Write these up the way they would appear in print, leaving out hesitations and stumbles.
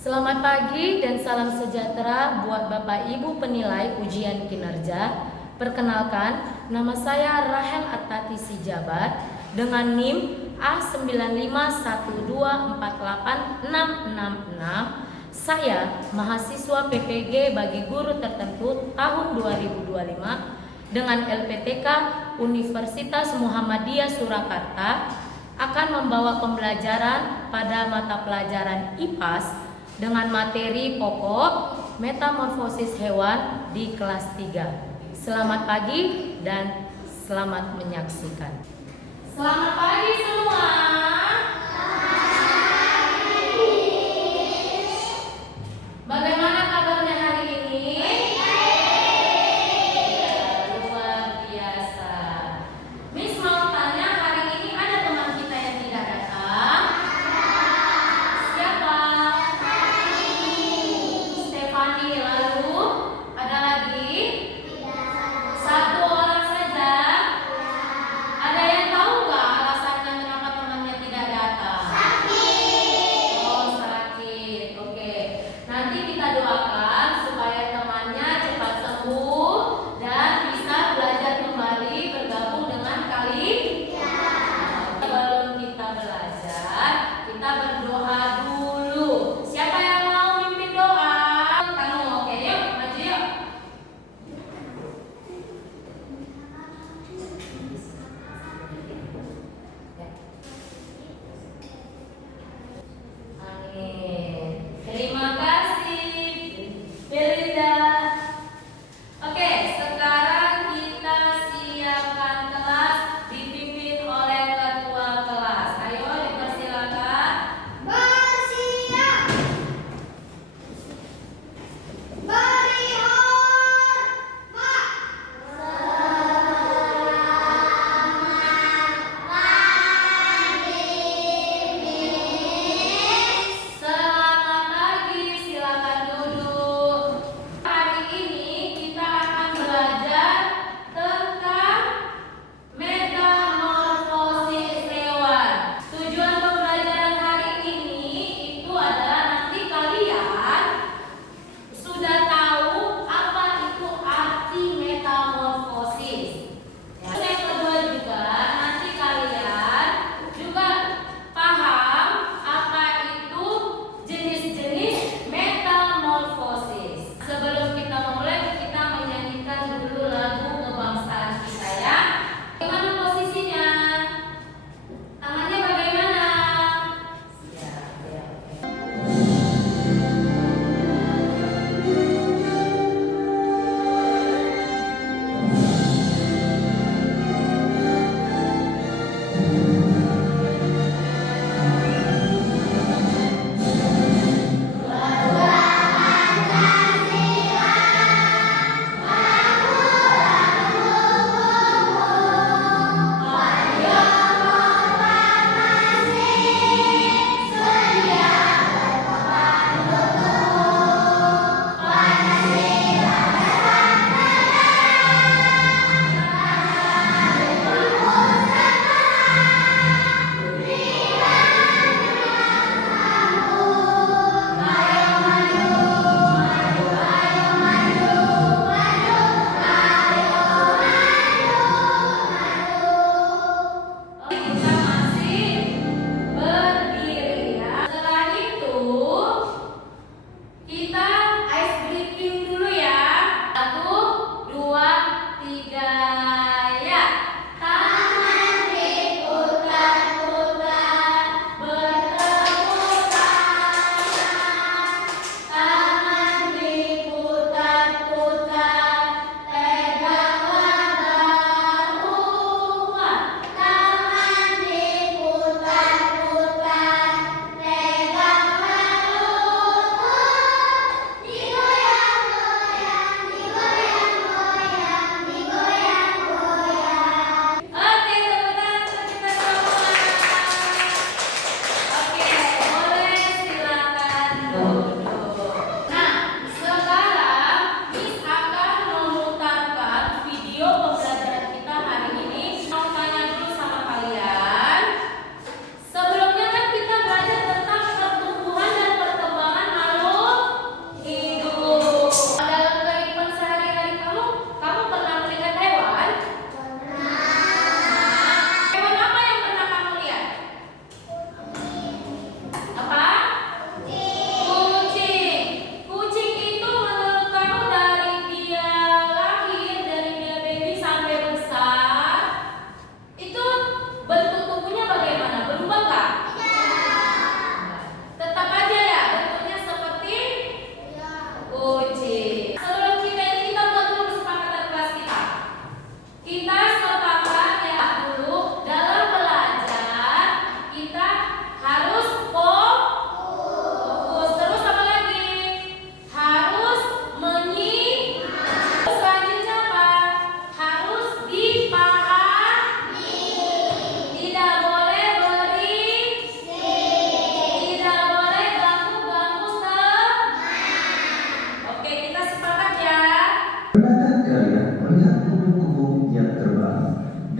Selamat pagi dan salam sejahtera buat Bapak Ibu penilai ujian kinerja. Perkenalkan, nama saya Rahel Artati Sijabat dengan NIM A951248666. Saya mahasiswa PPG bagi guru tertentu tahun 2025 dengan LPTK Universitas Muhammadiyah Surakarta akan membawa pembelajaran pada mata pelajaran IPAS dengan materi pokok metamorfosis hewan di kelas 3. Selamat pagi dan selamat menyaksikan. Selamat pagi semua. Bagaimana kabarnya hari ini? Luar biasa. Miss mau tanya, hari ini ada teman kita yang tidak datang? Siapa? Stefani. Lalu ada lagi? Satu orang saja. Ada yang tahu nggak alasannya kenapa temannya tidak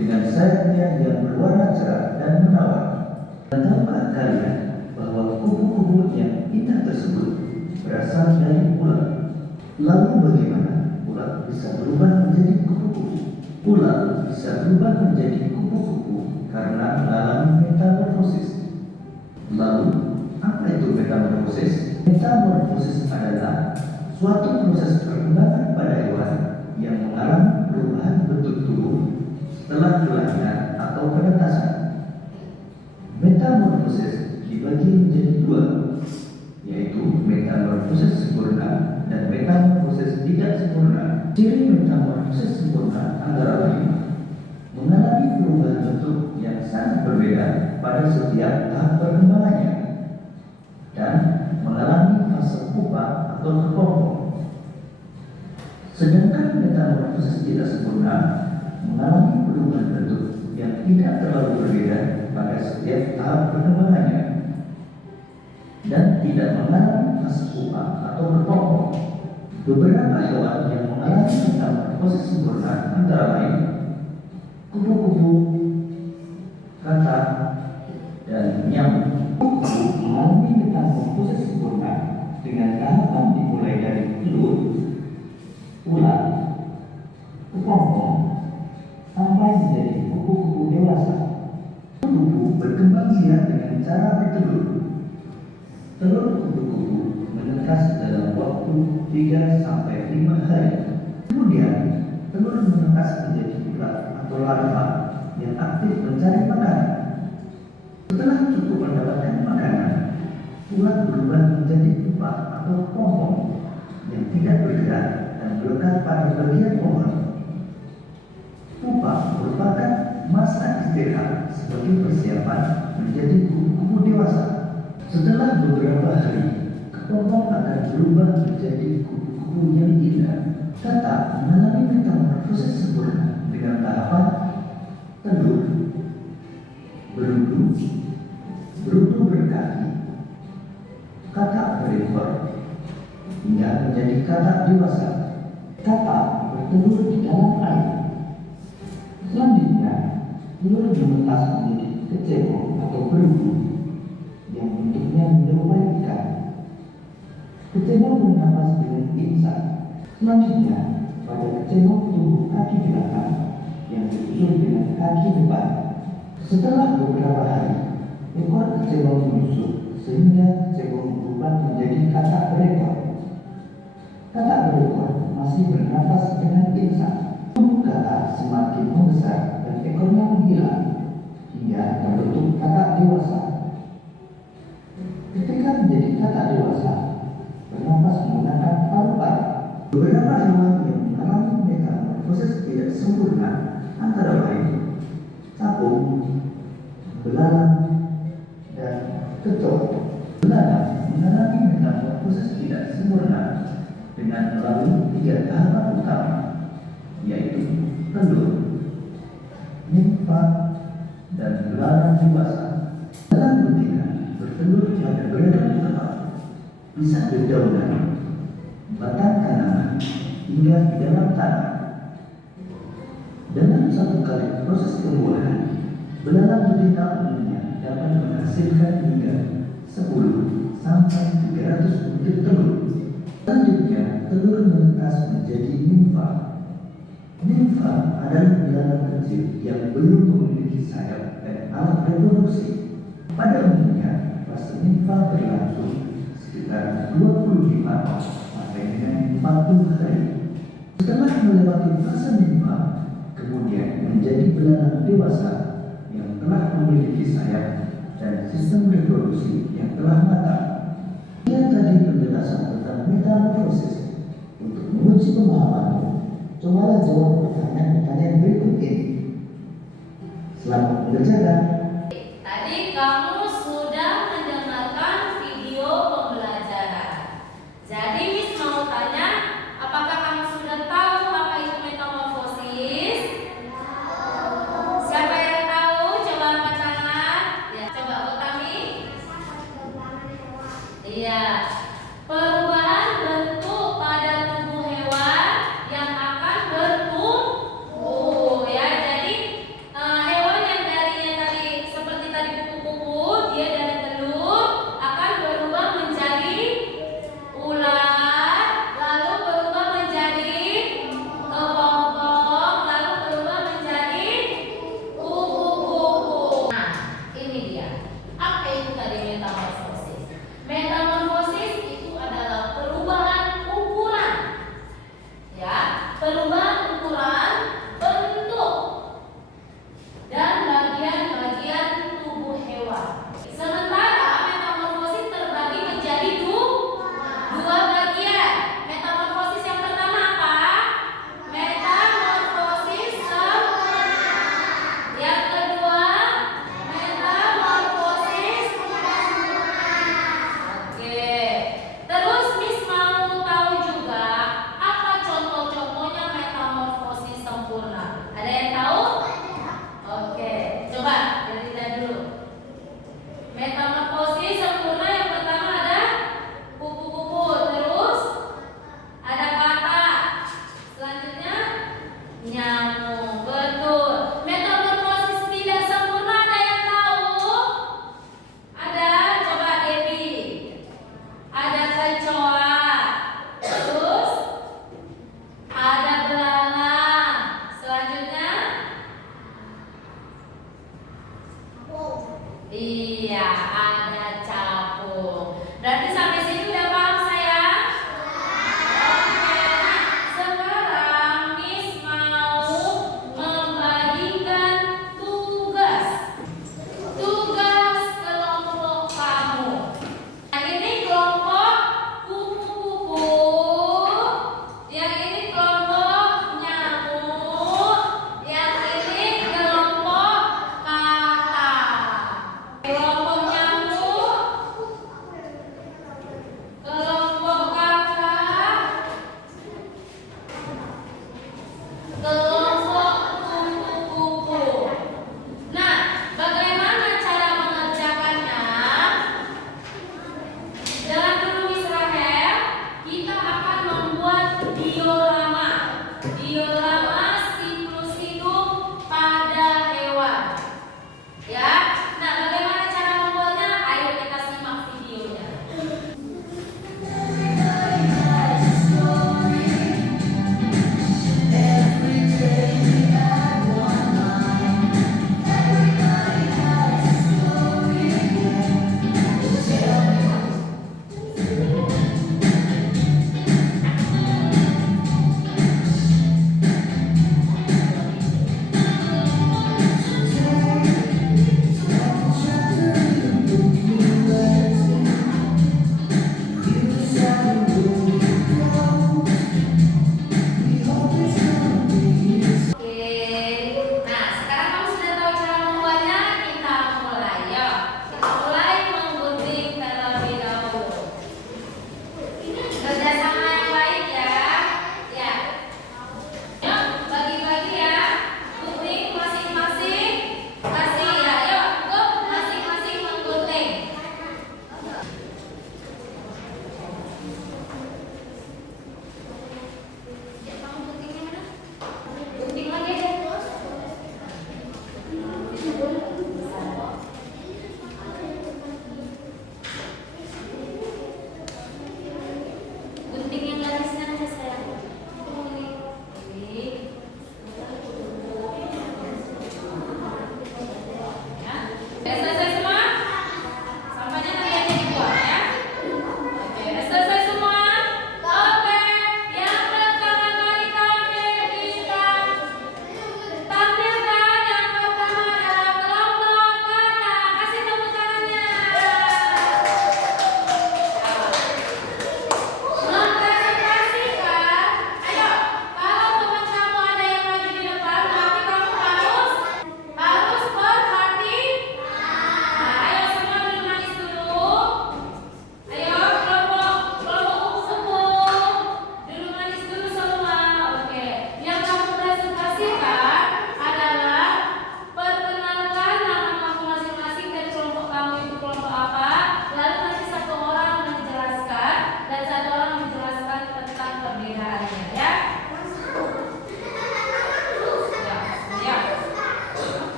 dengan sayapnya yang berwarna cerah dan menawan. Dan tahukah kalian bahwa kupu-kupu yang indah tersebut berasal dari ulat? Lalu bagaimana ulat bisa berubah menjadi kupu-kupu? Ulat bisa berubah menjadi kupu-kupu karena mengalami metamorfosis. Lalu, apa itu metamorfosis? Metamorfosis adalah suatu proses perkembangan pada hewan yang mengalami perubahan bentuk tubuh setelah kelahiran atau penetasan. Metamorfosis dibagi menjadi dua, yaitu metamorfosis sempurna dan metamorfosis tidak sempurna. Ciri metamorfosis sempurna antara lain mengalami perubahan bentuk yang sangat berbeda pada setiap tahap perkembangannya dan mengalami fase pupa atau terpompong. Sedangkan metamorfosis tidak sempurna mengalami perubahan bentuk yang tidak terlalu berbeda pada setiap tahap perkembangannya dan tidak mengalami fase pupa atau terpompong. Beberapa hewan yang mengalami metamorfosis sempurna antara lain kupu-kupu, katak, dan nyamuk. Kupu-kupu mengalami metamorfosis sempurna dengan tahapan dimulai dari telur, ulat, kepompong, sampai menjadi kupu-kupu dewasa. Kupu-kupu berkembang biak dengan cara bertelur. Telur kupu-kupu menetas dalam waktu 3-5 hari. Kemudian, telur menetas menjadi ulat atau larva yang aktif mencari makanan. Setelah cukup mendapatkan makanan, ulat berubah menjadi pupa atau pompong yang tidak bergerak dan melekat pada bagian pohon. Pupa merupakan masa istirahat sebagai persiapan menjadi kupu-kupu dewasa. Setelah beberapa hari, kepompong akan berubah menjadi kupu-kupu yang indah. Katak mengalami metamorfosis sempurna dengan tahapan telur, berudu, berudu berkaki, katak berekor, hingga menjadi katak dewasa. Katak bertelur di dalam air. Selanjutnya, telur dimetas menjadi kecebong atau berudu yang bentuknya menyerupai ikan. Kecebong bernapas dengan insang. Selanjutnya, pada kecebong tumbuh kaki belakang yang disusul dengan kaki depan. Setelah beberapa hari, ekor kecebong menyusut sehingga kecebong berubah menjadi katak berekor. Katak berekor masih bernapas dengan insang. Tubuh katak semakin membesar dan ekornya menghilang hingga terbentuk katak dewasa. Ketika menjadi katak dewasa, bernapas menggunakan paru-paru. Beberapa hewan yang mengalami metamorfosis tidak sempurna antara lain capung, belalang, dan kecoak. Belalang mengalami metamorfosis tidak sempurna dengan melalui 3 tahapan utama, yaitu telur, nimfa, dan belalang dewasa. Belalang betina bertelur pada belerang tetap, bisa berdaunan, batang tanaman, hingga di dalam tanah. Dalam satu kali proses pembuahan, belalang betina umumnya dapat menghasilkan hingga 10-300 butir telur. Selanjutnya, telur menetas menjadi nimfa. Nimfa adalah belalang kecil yang belum memiliki sayap dan alat reproduksi. Pada umumnya, fase nimfa berlangsung sekitar 25-40 hari. Setelah melewati fase nimfa, kemudian menjadi belalang dewasa yang telah memiliki sayap dan sistem reproduksi yang telah matang. Lihat tadi penjelasan tentang metamorfosis. Untuk menguji pemahamanmu, cobalah jawab pertanyaan-pertanyaan berikut ini. Selamat mengerjakan. Tadi kamu sudah mendengarkan video pembelajaran. Jadi Miss mau tanya, apakah kamu sudah tahu apa itu metamorfosis? Siapa yang tahu? Coba angkat tangan. Ya, coba Utami. Iya. Perubahan bentuk pada tubuh hewan yang akan bertumbuh, ya. Jadi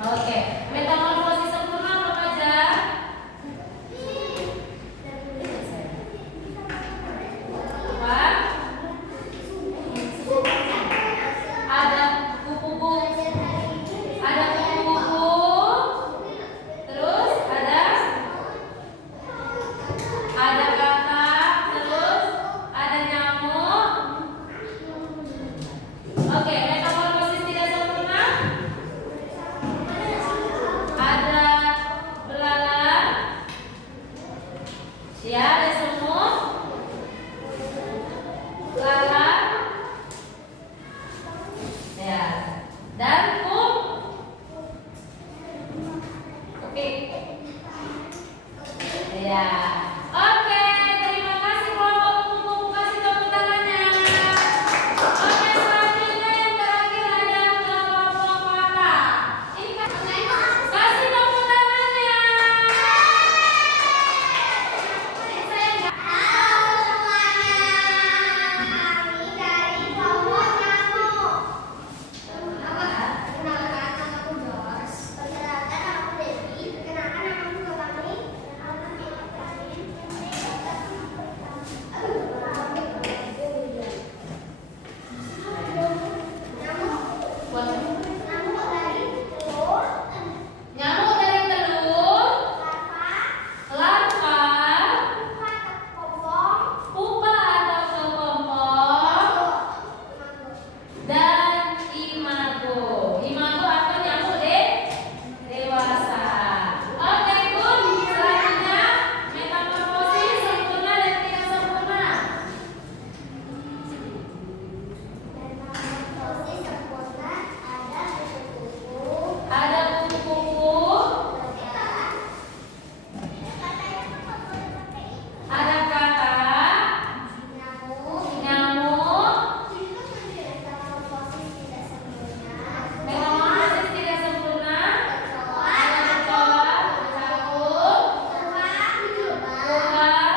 Oke, metamorfosis sempurna apa aja? Apa? Ada kupu-kupu, ada kupu-kupu, terus ada kakak, terus ada nyamuk. Oke, metamorfosis tidak sempurna. Ada belalang, ya, ada semut, belalang, ya, dan oke, ya. Oke, terima kasih kelompok kupu-kupu, kasih tepuk tangannya. Oke, selanjutnya yang terakhir ada kelompok mata. Ini kasih tepuk tangannya. Nyamuk dari telur, larva, pupa atau kepompong, dan imago. Imago atau nyamuk dewasa. Oke, Bun. Selanjutnya metamorfosis sempurna dan tidak sempurna. Ada kupu-kupu, ada kakak, nyamuk. Metamorfosis tidak sempurna. Ada kecoa, capung, ular,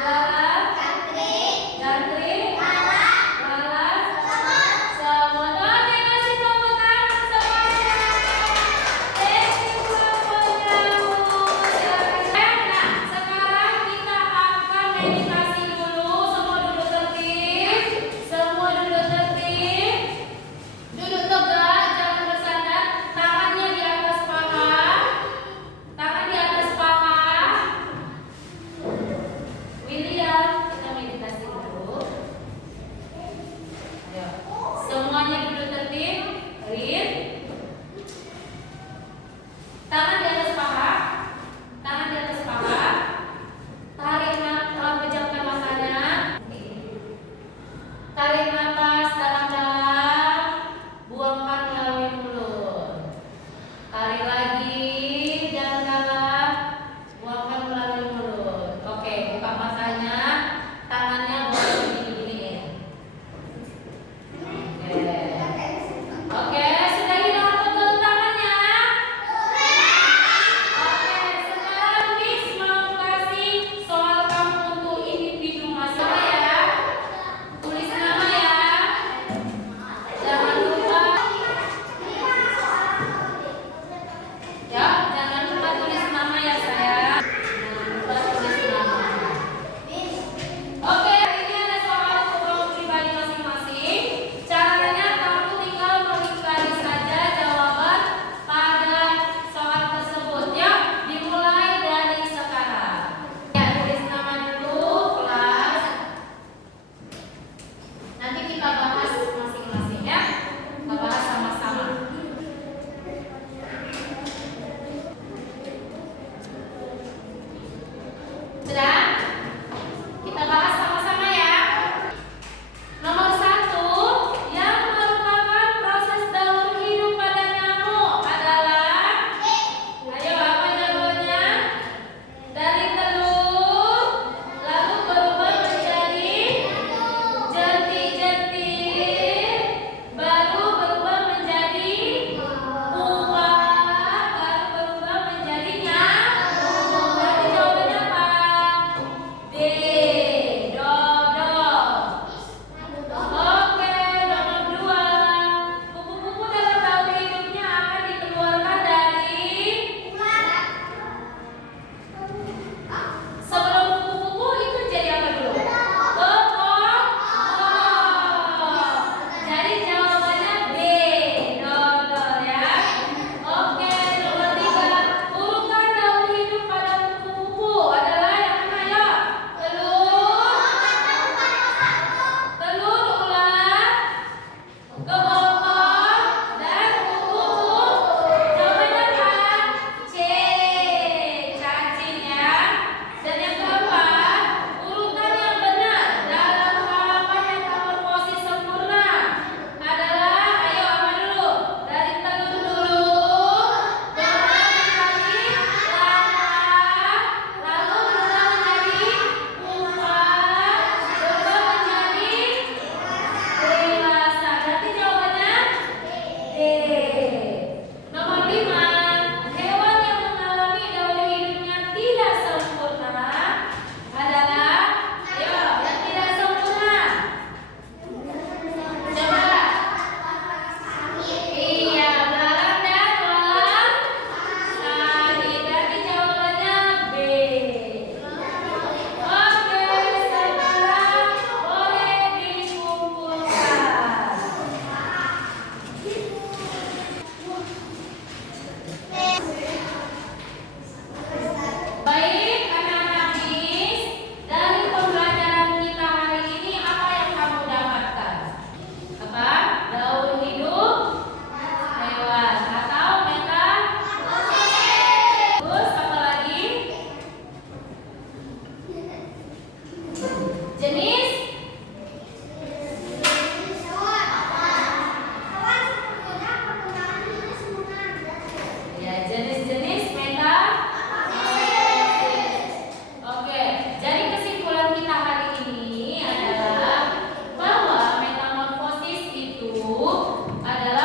belalang, jangkrik, lalat, semut. Oke, kasih tepuk tangan semuanya. Thank you kelompok nyamuk. Nah, sekarang kita akan meditasi dulu. Semua duduk tertib. Semua duduk tertib. Duduk tegak, jangan bersandar. Tangannya di atas paha. Tangan di atas paha. William, kita meditasi dulu. Ayo. Semuanya duduk tertib. Rin. Tangan di atas paha. Tangan di atas paha. Tarik nafas, pejamkan matanya. Tarik nafas dalam-dalam. Buangkan melalui mulut. Tarik lagi dalam-dalam. Buangkan melalui mulut. Oke, buka matanya. Tangannya boleh begini-begini. Oke, sudah adalah